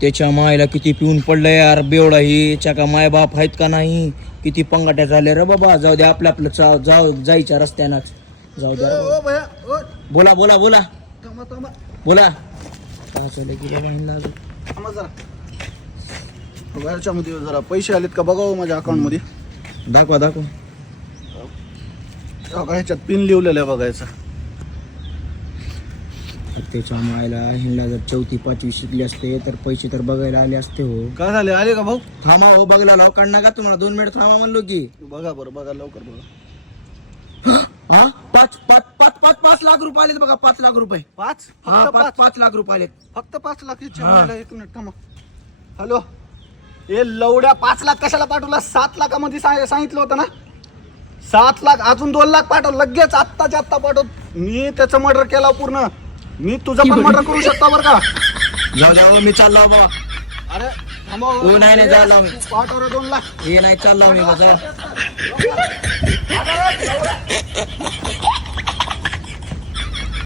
त्याच्या मायला किती पिऊन पडलं यार बेवडा ही का माय बाप आहेत का नाही किती पंगाट्या झाल्या रे बाबा जाऊ दे आपलं आपलं जाऊ जायच्या रस्त्यानंच जाऊ द्या बोला बोला बोला बोला काय चाललंय की मध्ये जरा पैसे आलेत का बघावं माझ्या अकाउंट मध्ये दाखवा दाखवा ह्याच्यात पिन लिहिलेलं आहे बघायचं त्याच्या मायला ह्यांना जर 4थी 5वी शिकली असते तर पैसे तर बघायला आले असते हो काय झाले आले का भाऊ थांबा हो बघला लाव काढणार का तुम्हाला 2 मिनिट थांबा म्हणलो की बघा बरं बघा लवकर बघा हा 5 लाख रुपये आलेत बघा 5 लाख रुपये 5 हा 5 लाख रुपये आलेत फक्त 5 लाख एक मिनिट थांबा हॅलो हे लवड्या 5 लाख कशाला पाठवला 7 लाखामध्ये सांगितलं होतं ना 7 लाख अजून 2 लाख पाठव लगेच आत्ताच्या आत्ता पाठव मी त्याचं मर्डर केला पूर्ण मी तुझं पण मर्डर करू शकता बरं का जाऊ द्या मी चाललो बाबा अरे थांबा हो नाही जायला पाठव रे 2 लाख हे नाही चाललो मी